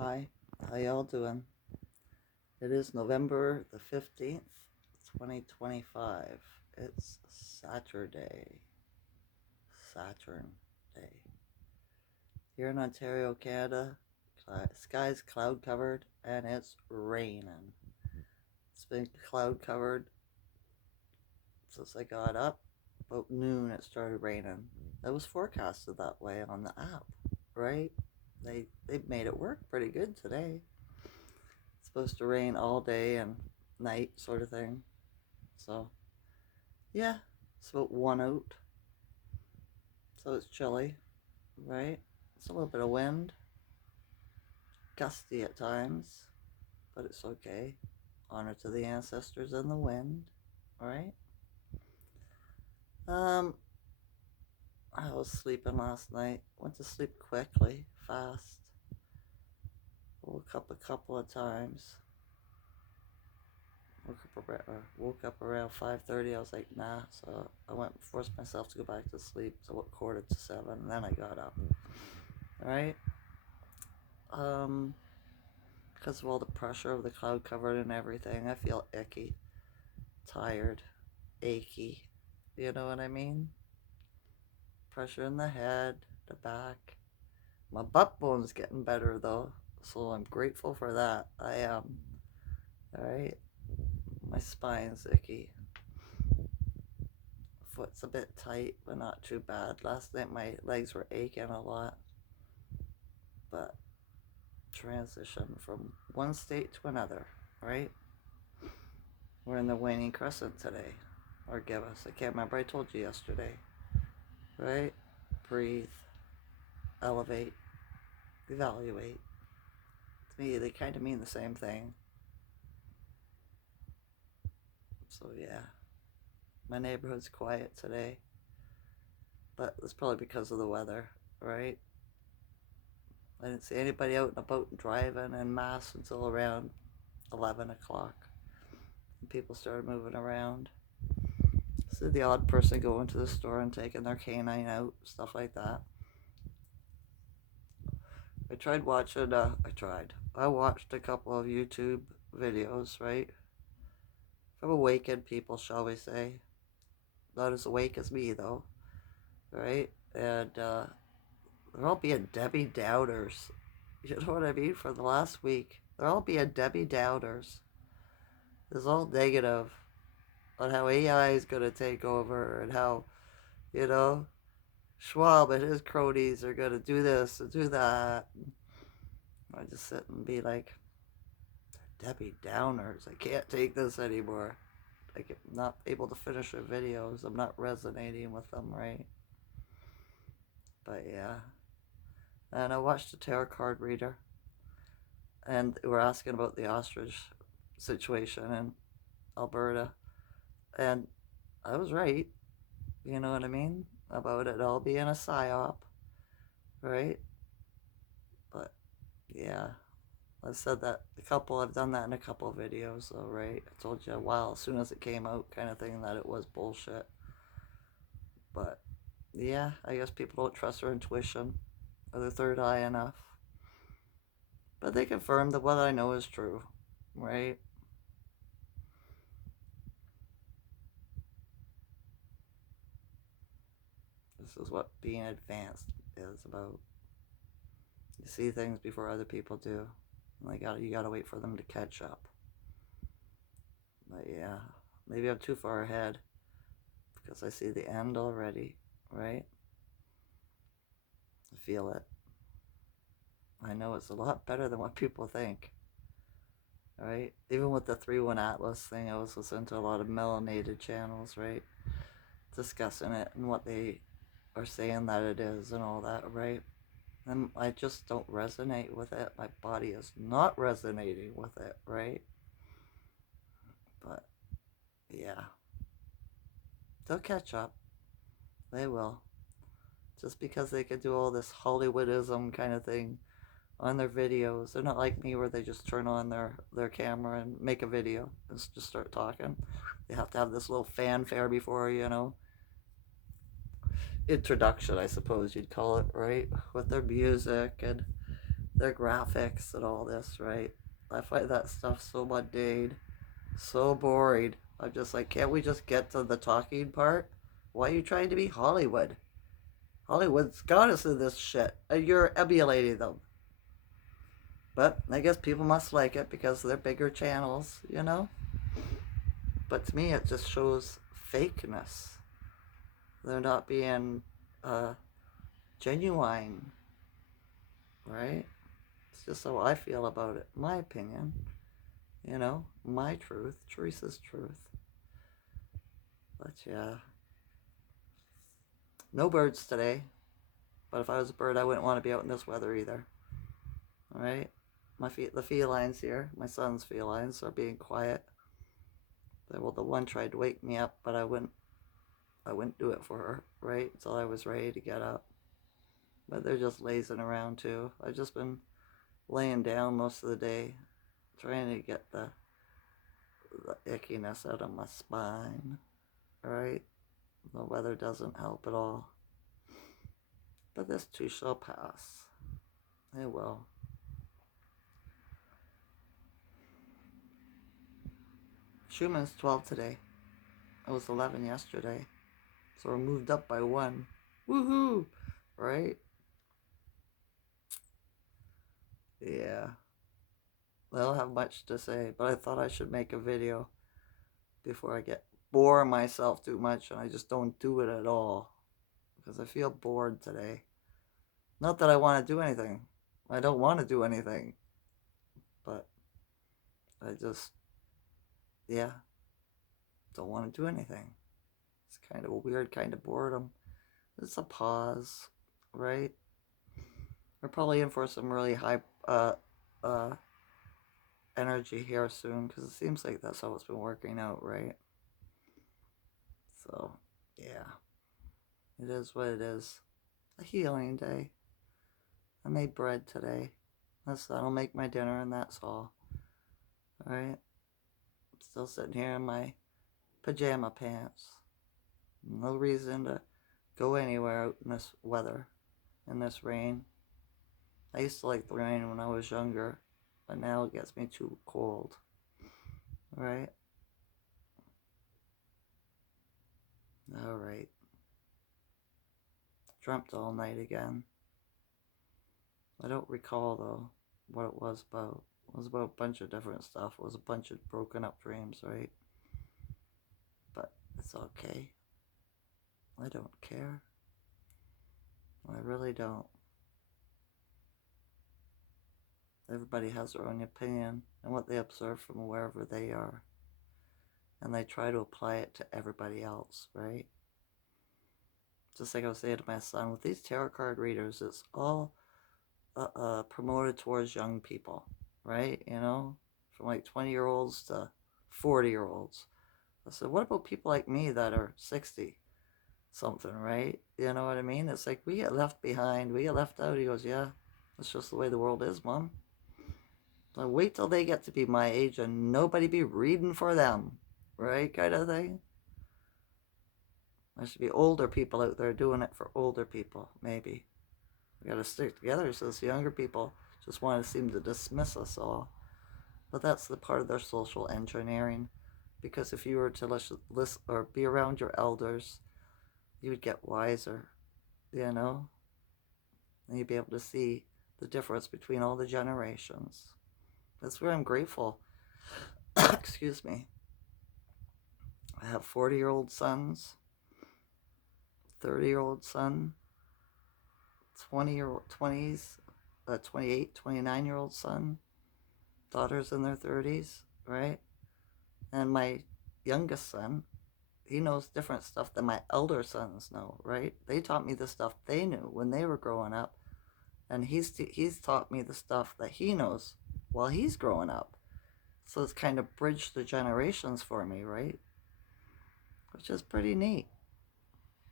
Hi, how y'all doing? It is November the 15th, 2025. It's Saturday. Saturn Day. Here in Ontario, Canada, sky's cloud covered and it's raining. It's been cloud covered since I got up. About noon it started raining. It was forecasted that way on the app, right? They made it work pretty good today. It's supposed to rain all day and night sort of thing. So yeah, it's about 1 out. So it's chilly, right? It's a little bit of wind, gusty at times, but it's okay. Honor to the ancestors and the wind, right? Um, I was sleeping last night. Went to sleep quickly, fast. Woke up a couple of times. Woke up around 5:30. I was like, nah. So I went and forced myself to go back to sleep. So what, 6:45, and then I got up. All right. Because of all the pressure of the cloud covered and everything, I feel icky, tired, achy. You know what I mean? Pressure in the head, the back. My butt bone's getting better though, so I'm grateful for that. I am. Alright? My spine's icky. Foot's a bit tight, but not too bad. Last night my legs were aching a lot. But transition from one state to another, right? We're in the waning crescent today. Or give us. I can't remember. I told you yesterday. Right? Breathe. Elevate. Evaluate. To me, they kind of mean the same thing. So, yeah. My neighborhood's quiet today. But it's probably because of the weather, right? I didn't see anybody out and about driving en masse until around 11 o'clock. And people started moving around. So the odd person going to the store and taking their canine out, stuff like that. I tried watching, I watched a couple of YouTube videos, right? From awakened people, shall we say. Not as awake as me, though, right? And they're all being Debbie Downers. You know what I mean? For the last week, they're all being Debbie Downers. It's all negative on how AI is going to take over and how, you know, Schwab and his cronies are going to do this and do that. I just sit and be like, Debbie Downers. I can't take this anymore. I'm not able to finish their videos. I'm not resonating with them, right? But yeah. And I watched a tarot card reader. And we're asking about the ostrich situation in Alberta. And I was right. You know what I mean? About it all being a psyop. Right? But yeah. I've said that I've done that in a couple of videos, though, right? I told you a while, as soon as it came out, kind of thing, that it was bullshit. But yeah, I guess people don't trust their intuition or their third eye enough. But they confirmed that what I know is true, right? This is what being advanced is about. You see things before other people do. And you gotta wait for them to catch up. But yeah, maybe I'm too far ahead because I see the end already, right? I feel it. I know it's a lot better than what people think. Right? Even with the 3-1 Atlas thing, I was listening to a lot of melanated channels, right? Discussing it and what they are saying that it is and all that, right? And I just don't resonate with it. My body is not resonating with it, right? But yeah, they'll catch up. They will. Just because they could do all this Hollywoodism kind of thing on their videos. They're not like me where they just turn on their camera and make a video and just start talking. They have to have this little fanfare before, introduction, I suppose you'd call it, right? With their music and their graphics and all this, right? I find that stuff so mundane, so boring. I'm just like, can't we just get to the talking part? Why are you trying to be Hollywood? Hollywood's got us in this shit, and you're emulating them. But I guess people must like it because they're bigger channels, you know? But to me, it just shows fakeness. They're not being uh, genuine, right? It's just how I feel about it. My opinion, you know, my truth, Teresa's truth. But yeah, no birds today. But if I was a bird, I wouldn't want to be out in this weather either. All right, the felines here, my son's felines, are being quiet. Well, the one tried to wake me up, but I wouldn't do it for her, right? Until I was ready to get up. But they're just lazing around too. I've just been laying down most of the day, trying to get the ickiness out of my spine, right? The weather doesn't help at all. But this too shall pass. It will. Schuman's 12 today. I was 11 yesterday. So we're moved up by one. Woohoo! Right? Yeah. I don't have much to say, but I thought I should make a video before I bore myself too much and I just don't do it at all. Because I feel bored today. Not that I want to do anything. I don't want to do anything. But I just, yeah, don't want to do anything. It's kind of a weird kind of boredom. It's a pause, right? We're probably in for some really high uh, energy here soon because it seems like that's how it's been working out, right? So, yeah, it is what it is. A healing day. I made bread today. That'll make my dinner, and that's all. All right. I'm still sitting here in my pajama pants. No reason to go anywhere out in this weather, in this rain. I used to like the rain when I was younger, but now it gets me too cold. All right. All right. Dreamt all night again. I don't recall though what it was about. It was about a bunch of different stuff. It was a bunch of broken up dreams, right? But it's okay. I don't care. I really don't. Everybody has their own opinion and what they observe from wherever they are. And they try to apply it to everybody else, right? Just like I was saying to my son, with these tarot card readers, it's all promoted towards young people, right? You know, from like 20-year-olds to 40-year-olds. I said, what about people like me that are 60 something, right? You know what I mean? It's like we get left behind, we get left out. He goes, yeah, that's just the way the world is, Mom. So wait till they get to be my age and nobody be reading for them, right? Kind of thing. There should be older people out there doing it for older people, maybe. We gotta stick together so those younger people just want to seem to dismiss us all. But that's the part of their social engineering. Because if you were to listen or be around your elders, you would get wiser, you know? And you'd be able to see the difference between all the generations. That's where I'm grateful. Excuse me. I have 40-year-old sons, 30-year-old son, 20s, 28, 29-year-old son, daughters in their 30s, right? And my youngest son, he knows different stuff than my elder sons know, right? They taught me the stuff they knew when they were growing up. And he's taught me the stuff that he knows while he's growing up. So it's kind of bridged the generations for me, right? Which is pretty neat.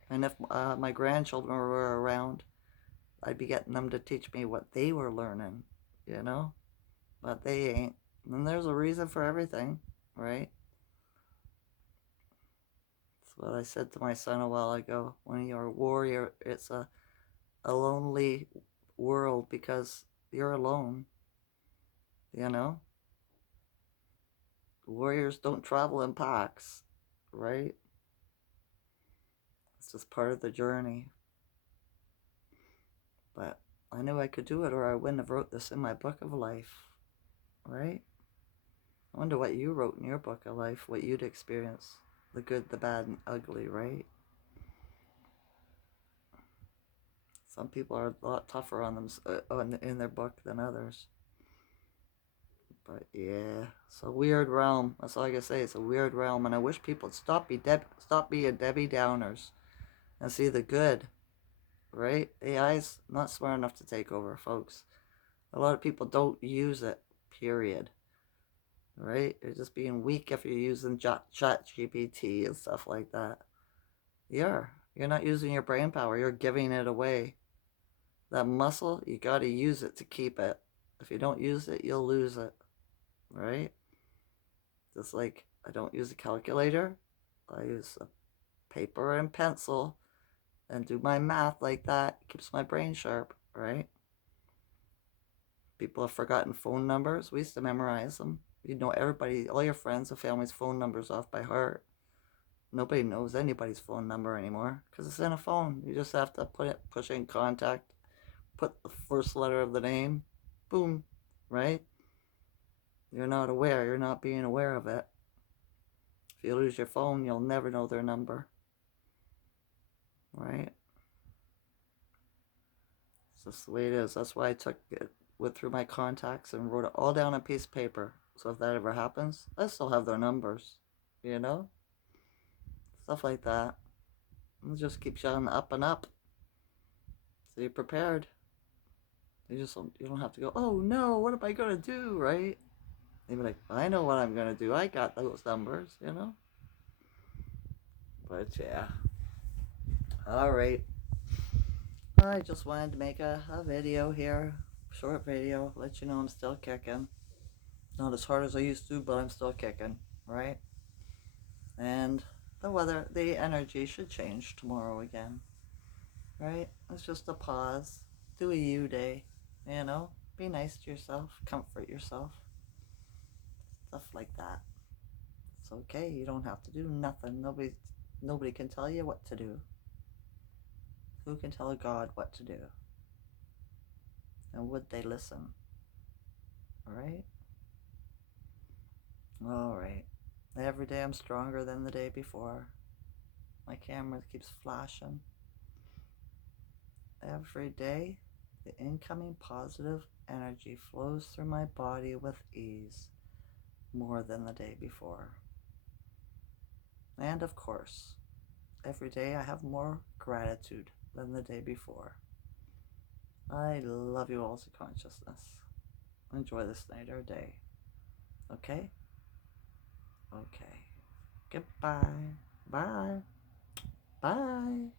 And if my grandchildren were around, I'd be getting them to teach me what they were learning, you know? But they ain't. And there's a reason for everything, right? That's what I said to my son a while ago. When you're a warrior, it's a lonely world because you're alone. You know? Warriors don't travel in packs, right? It's just part of the journey. But I knew I could do it, or I wouldn't have wrote this in my book of life, right? I wonder what you wrote in your book of life, what you'd experience, the good, the bad, and ugly, right? Some people are a lot tougher on them in their book than others. But yeah, it's a weird realm. That's all I can say. It's a weird realm, and I wish people would stop being Debbie Downers and see the good, right? AI's not smart enough to take over, folks. A lot of people don't use it, period. Right? You're just being weak if you're using chat GPT and stuff like that. You're not using your brain power. You're giving it away. That muscle, you got to use it to keep it. If you don't use it, you'll lose it. Right? Just like I don't use a calculator. I use a paper and pencil and do my math like that. It keeps my brain sharp, right? People have forgotten phone numbers. We used to memorize them. You know everybody, all your friends and family's phone numbers off by heart. Nobody knows anybody's phone number anymore because it's in a phone. You just have to push in contact, put the first letter of the name, boom, right? You're not aware. You're not being aware of it. If you lose your phone, you'll never know their number, right? It's just the way it is. That's why I went through my contacts and wrote it all down on a piece of paper. So if that ever happens, I still have their numbers, you know? Stuff like that. And just keep showing up and up. So you're prepared. You don't have to go, oh no, what am I gonna do, right? You'd be like, I know what I'm gonna do. I got those numbers, you know? But yeah. Alright. I just wanted to make a video here. Short video. Let you know I'm still kicking. Not as hard as I used to, but I'm still kicking, right? And the energy should change tomorrow again, right? It's just a pause. Do a you day, you know? Be nice to yourself. Comfort yourself. Stuff like that. It's okay. You don't have to do nothing. Nobody can tell you what to do. Who can tell God what to do? And would they listen? Alright? Alright. Every day I'm stronger than the day before. My camera keeps flashing. Every day, the incoming positive energy flows through my body with ease, more than the day before. And of course, every day I have more gratitude than the day before. I love you all to consciousness. Enjoy this night or day. Okay? Okay. Goodbye. Bye. Bye.